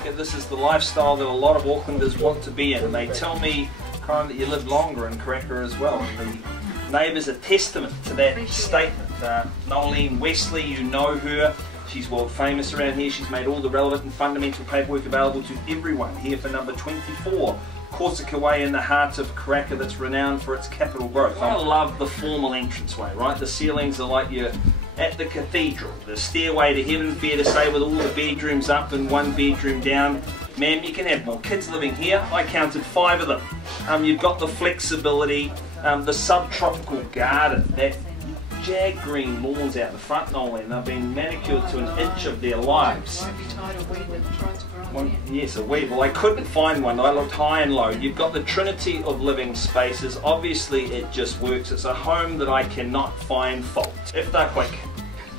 Karaka. This is the lifestyle that a lot of Aucklanders want to be in, and they tell me, Karen, that you live longer in Karaka as well. And the neighbours are testament to that statement. Noeline Westley, you know her. She's world famous around here. She's made all the relevant and fundamental paperwork available to everyone here for number 24. Corsica Way in the heart of Karaka, that's renowned for its capital growth. I love the formal entranceway, right? The ceilings are like you're at the cathedral. The stairway to heaven, fair to say, with all the bedrooms up and one bedroom down. Ma'am, you can have more kids living here. I counted 5 of them. You've got the flexibility, the subtropical garden, that jag green lawns out the front, Noeline. They've been manicured to an inch of their lives. Yes, a weed. Well, I couldn't find one. I looked high and low. You've got the trinity of living spaces. Obviously, it just works. It's a home that I cannot find fault. If they're quick.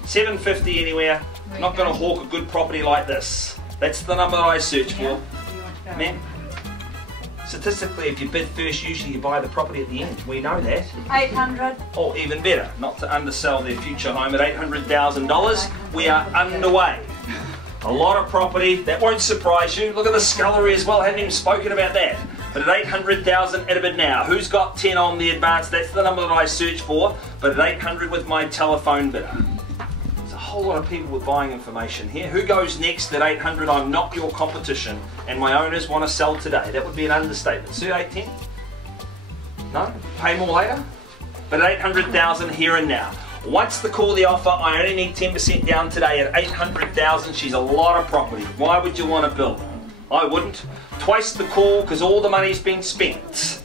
$750 anywhere. Not going to hawk a good property like this. That's the number that I search for. Ma'am, statistically, if you bid first, usually you buy the property at the end. We know that. 800. Or even better, not to undersell their future home at $800,000. We are underway. A lot of property, that won't surprise you. Look at the scullery as well, haven't even spoken about that. But at $800,000 at a bid now. Who's got 10 on the advance? That's the number that I search for. But at $800 with my telephone bidder. There's a whole lot of people with buying information here. Who goes next at $800? I'm not your competition, and my owners want to sell today. That would be an understatement. Sue, 810? No? Pay more later? But at $800,000 here and now. Once the call the offer, I only need 10% down today at $800,000. She's a lot of property. Why would you want to build? I wouldn't. Twice the call because all the money's been spent.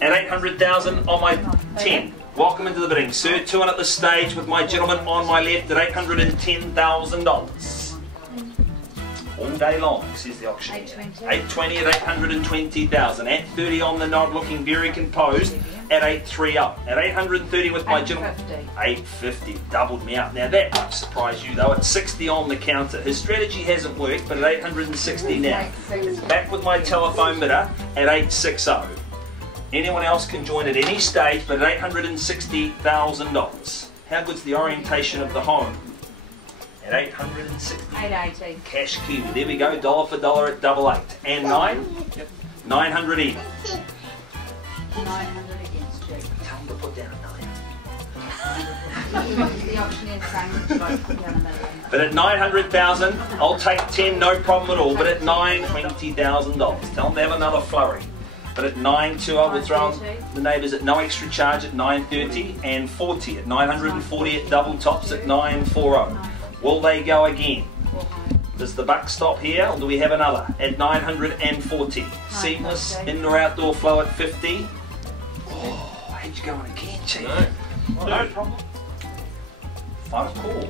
At $800,000 on my 10. Welcome into the bidding. Sir, 2 on at the stage with my gentleman on my left at $810,000. All day long, says the auctioneer. 820 at $820,000. At 30 on the nod, looking very composed at 830. At 830 with my gentleman. 850, doubled me up. Now that might surprise you though. At 60 on the counter. His strategy hasn't worked, but at 860 now. Back with my telephone bidder at 860. Anyone else can join at any stage, but at $860,000. How good's the orientation of the home? At 860. 880. Cash Kiwi. There we go. Dollar for dollar at 88. And 9? Yep. 900 even. 900 against you. Tell them to put down a 9. The auctioneer saying would you like to put down a million? But at 900,000, I'll take 10, no problem at all. But at $920,000, tell them to have another flurry. But at 920, I will throw the neighbours at no extra charge at 930 and 40 at 940 at double tops at 940. Will they go again? Does the buck stop here, or do we have another at 940? Seamless in or outdoor flow at 50. Oh, how'd you going again, Chief? No problem. Final call.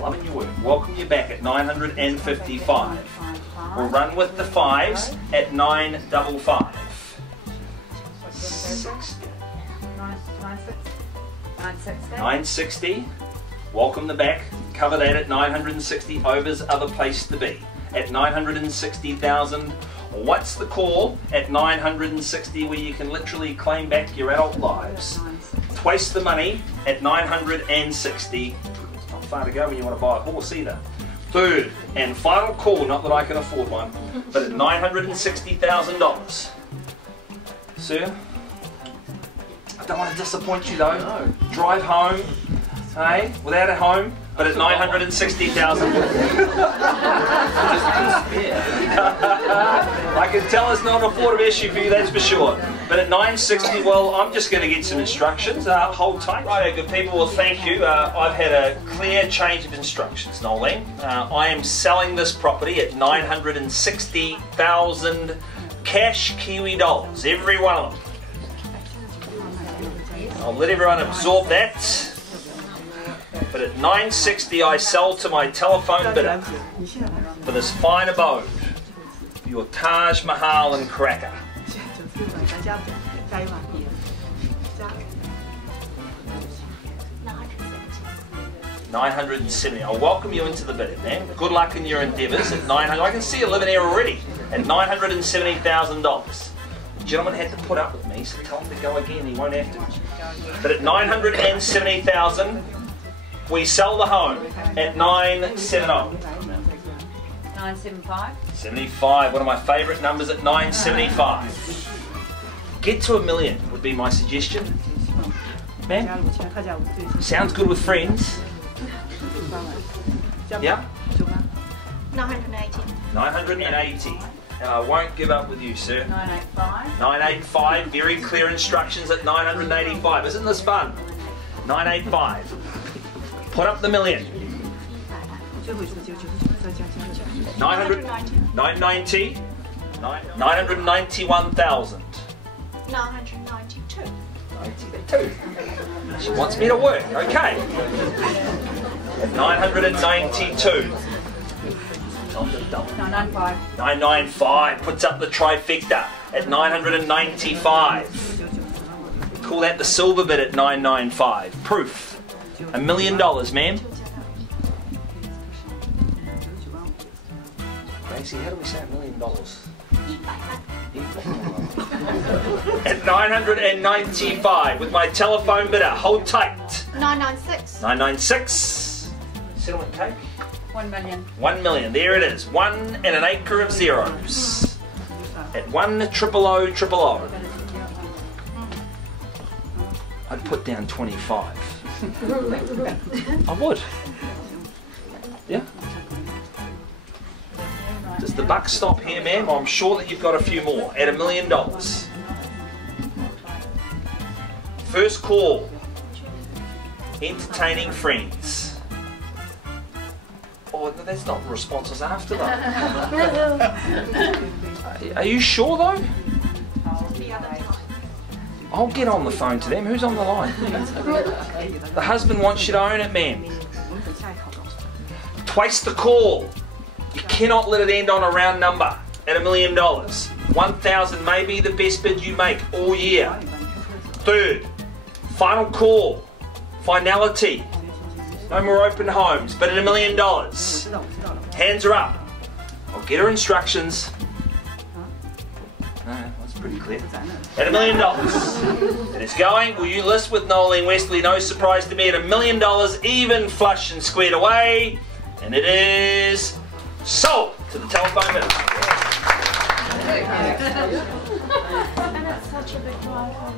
Loving your work. Welcome you back at 955. We'll run with the 5s at 955. 960. Welcome the back. Cover that at 960. Over's other place to be. At 960,000. What's the call at 960 where you can literally claim back your adult lives? Twice the money at 960. It's not far to go when you want to buy a horse either. Third and final call, not that I can afford one, but at $960,000. Sir, I don't want to disappoint you though. No. Drive home, hey, without a home, but at $960,000. I can tell it's not an affordable issue for you, that's for sure. But at 960, well, I'm just going to get some instructions. Hold tight. Right, good people. Well, thank you. I've had a clear change of instructions, Noeline. I am selling this property at $960,000 cash Kiwi dollars, every one of them. I'll let everyone absorb that. But at 960, I sell to my telephone bidder for this fine abode, for your Taj Mahal in Karaka. 970. I'll welcome you into the bidding, man. Good luck in your endeavours at 900. I can see you living here already at $970,000. The gentleman had to put up with me, so tell him to go again. He won't have to. But at 970,000, we sell the home at 970. 975. 75, one of my favourite numbers at 975. Get to $1 million would be my suggestion. Ma'am? Sounds good with friends. Yeah? 980. 980. And I won't give up with you, sir. 985. 985, very clear instructions at 985. Isn't this fun? 985. Put up the $1 million. 900, 990, 991,000. 992. 92. She wants me to work, okay. 992. 995. 995 puts up the trifecta at 995. We call that the silver bit at 995. Proof. $1 million, ma'am. Gracie, how do we say $1 million? At 995 with my telephone bidder. Hold tight. 996. 996. Settlement cake. 1 million. 1 million. There it is. 1 and an acre of zeros. At 1,000,000. I'd put down 25. I would. Yeah. Does the buck stop here, ma'am? I'm sure that you've got a few more. At $1 million. First call. Entertaining friends. Oh, no, that's not the responses after that. Are you sure though? I'll get on the phone to them. Who's on the line? The husband wants you to own it, ma'am. Twice the call. You cannot let it end on a round number at $1 million. 1,000 may be the best bid you make all year. Third, final call. Finality. No more open homes, but at $1 million. Hands are up. I'll get her instructions. No, that's pretty clear. At $1 million. And it's going. Will you list with Noeline Westley? No surprise to me. At $1 million, even, flush and squared away. And it is sold to the telephone bidder. And it's such a big one.